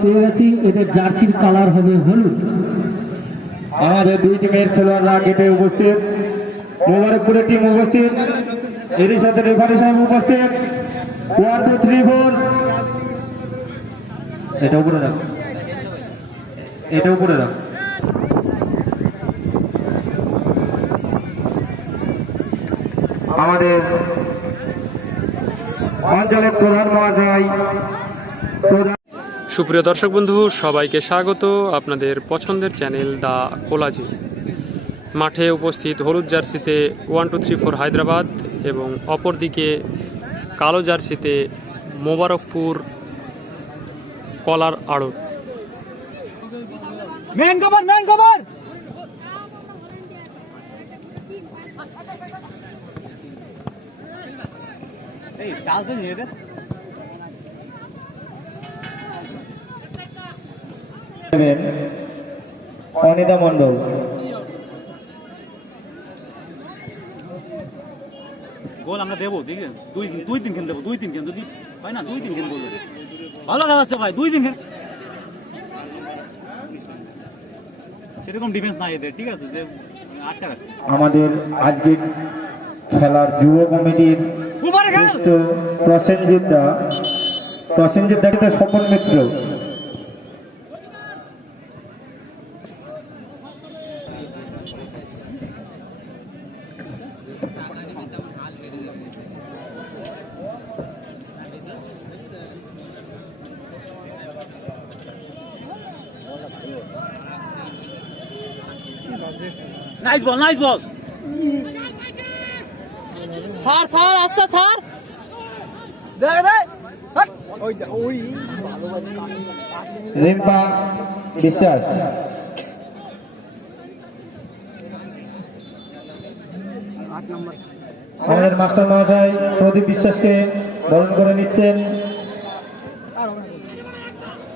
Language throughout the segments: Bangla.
পেয়ে গেছি, এদের জার্সির কালার হবে হলুদ। আমাদের দুই টিমের খেলোয়াড়রা গেটে উপস্থিত, মোবারকপুরের টিম উপস্থিত, এরই সাথে রেফারি সাহেব উপস্থিত। ওয়ান টু থ্রি ফোর এটা উপরে রাখ। এটা উপরে রাখ। আমাদের অঞ্চলের প্রধান মহাশয়, প্রধান সুপ্রিয় দর্শক বন্ধু, সবাইকে স্বাগত আপনাদের পছন্দের চ্যানেল দা কোলাজি। মাঠে উপস্থিত হলুদ জার্সিতে one, two, three, four Hyderabad এবং অপরদিকে কালো জার্সিতে মোবারকপুর কলার আড়ত এই, টাচ দিন অনিতা মণ্ডল। গোল আমরা দেবো দেখি দুই দিন দুই দিন খেল দেবো দুই দিন খেল যদি হয় না দুই দিন খেল বলব। ভালো খেলাচ্ছে ভাই দুই দিন খেল সেরকম ডিফেন্স নাই এদের ঠিক আছে? যে আমাদের আজকে খেলার যুব কমিটির প্রসেনজিৎ দা প্রসেনজিৎ দাকে Swapan Mitra. Nice ball nice ball ছাড় ছাড় আস্তে ছাড় দেখ দেখ। ওই ওই রিম্পা বিশ্বাস। আমাদের মাস্টার মহাশয় প্রদীপ বিশ্বাসকে বরণ করে নিচ্ছেন।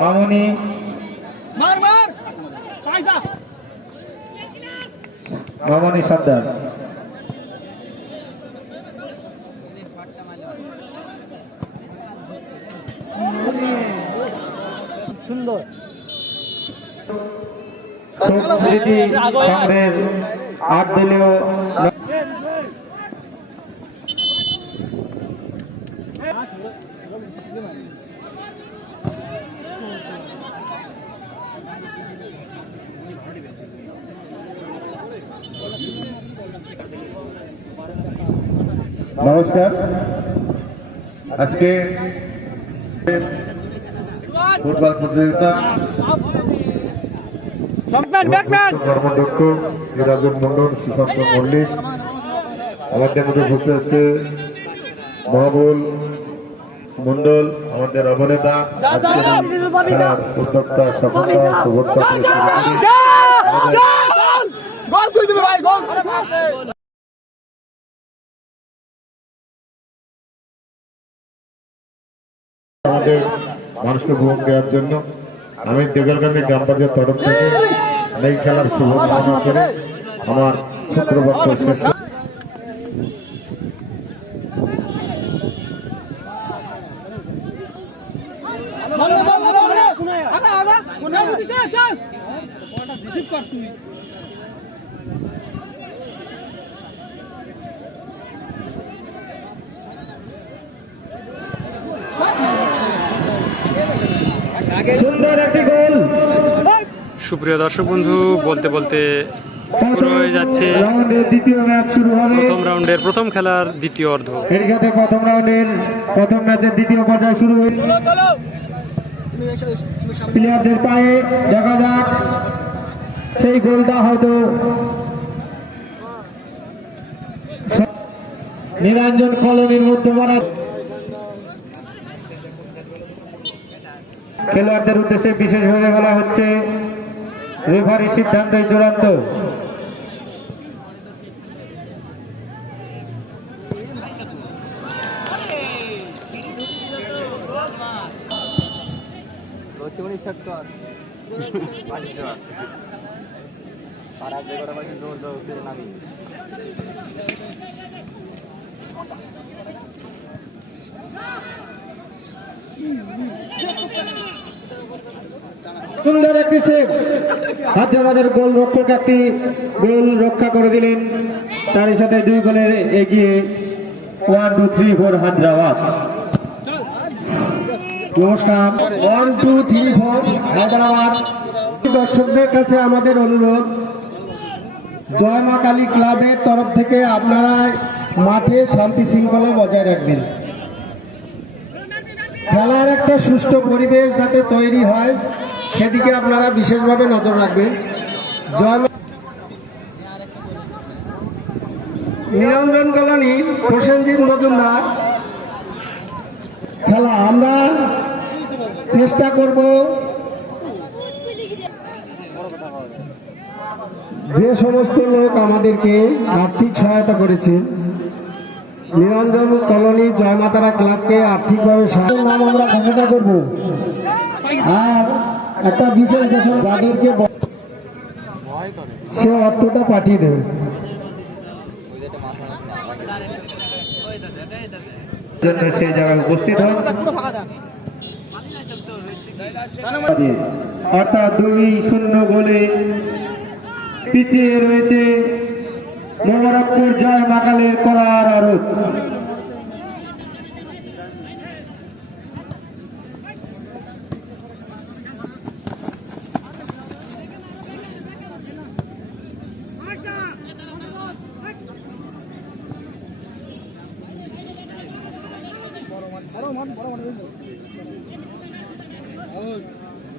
মামনি। মামনি সর্দার সুন্দর। আট দলীয় নমস্কার। আজকে ফুটবল প্রতিযোগিতা কর্মদক্ষ মন্ডল সুশান্ত মল্লিক আমাদের মধ্যে ঘুরতে আছে মহাবুল মন্ডল আমাদের অভিনেতা উদ্যোক্তা সফলতা আমাদের মানুষকে ভ্রমণ দেওয়ার জন্য আমি দেগলগামী গ্রাম পঞ্চায়েত তরফ থেকে এই খেলার শুভ কামনা করে। আমার ক্ষুদ্র সুন্দর একটি গোল সুপ্রিয় দর্শক বন্ধু, বলতে বলতে শুরু হয়ে যাচ্ছে প্রথম রাউন্ডের প্রথম খেলার দ্বিতীয় অর্ধ। এর সাথে প্রথম রাউন্ডের প্রথম ম্যাচের দ্বিতীয় পর্যায়ে শুরু হয়ে প্লেয়ারদের পায়ে দেখা যাক। সেই গোলটা হয়তো নিরঞ্জন কলোনির মধ্যে মারা খেলোয়াড়দের উদ্দেশ্যে বিশেষভাবে বলা হচ্ছে রেফারি সিদ্ধান্তই চূড়ান্ত। उन्नीस সুন্দর একটি সেভ। হায়দ্রাবাদের গোল রক্ষক একটি গোল রক্ষা করে দিলেন। তারই সাথে দুই গোলের এগিয়ে one two three four Hyderabad নমস্কার। One two three four Hyderabad. দর্শকদের কাছে আমাদের অনুরোধ, জয় মা কালী ক্লাবের তরফ থেকে আপনারা মাঠে শান্তি শৃঙ্খলা বজায় রাখবেন। খেলার একটা সুষ্ঠু পরিবেশ যাতে তৈরি হয়, সেদিকে আপনারা বিশেষভাবে নজর রাখবেন। জয় নিরঞ্জন কলোনি প্রসেনজিৎ মজুমদার। খেলা আমরা চেষ্টা করব। যে সমস্ত লোক আমাদেরকে আর্থিক সহায়তা করেছে নিরঞ্জন কলোনি জয়মাতারা ক্লাবকে আর্থিকভাবে সাহায্যের নাম আমরা ঘোষণা করব। আর একটা বিশেষ ঘোষণা যাদেরকে সে অর্থটা পাঠিয়ে দেবে। সেই জায়গায় উপস্থিত হন অর্থাৎ দুই শূন্য গোলে পিছিয়ে রয়েছে মোবারকপুর জয় মাকালের করার আরত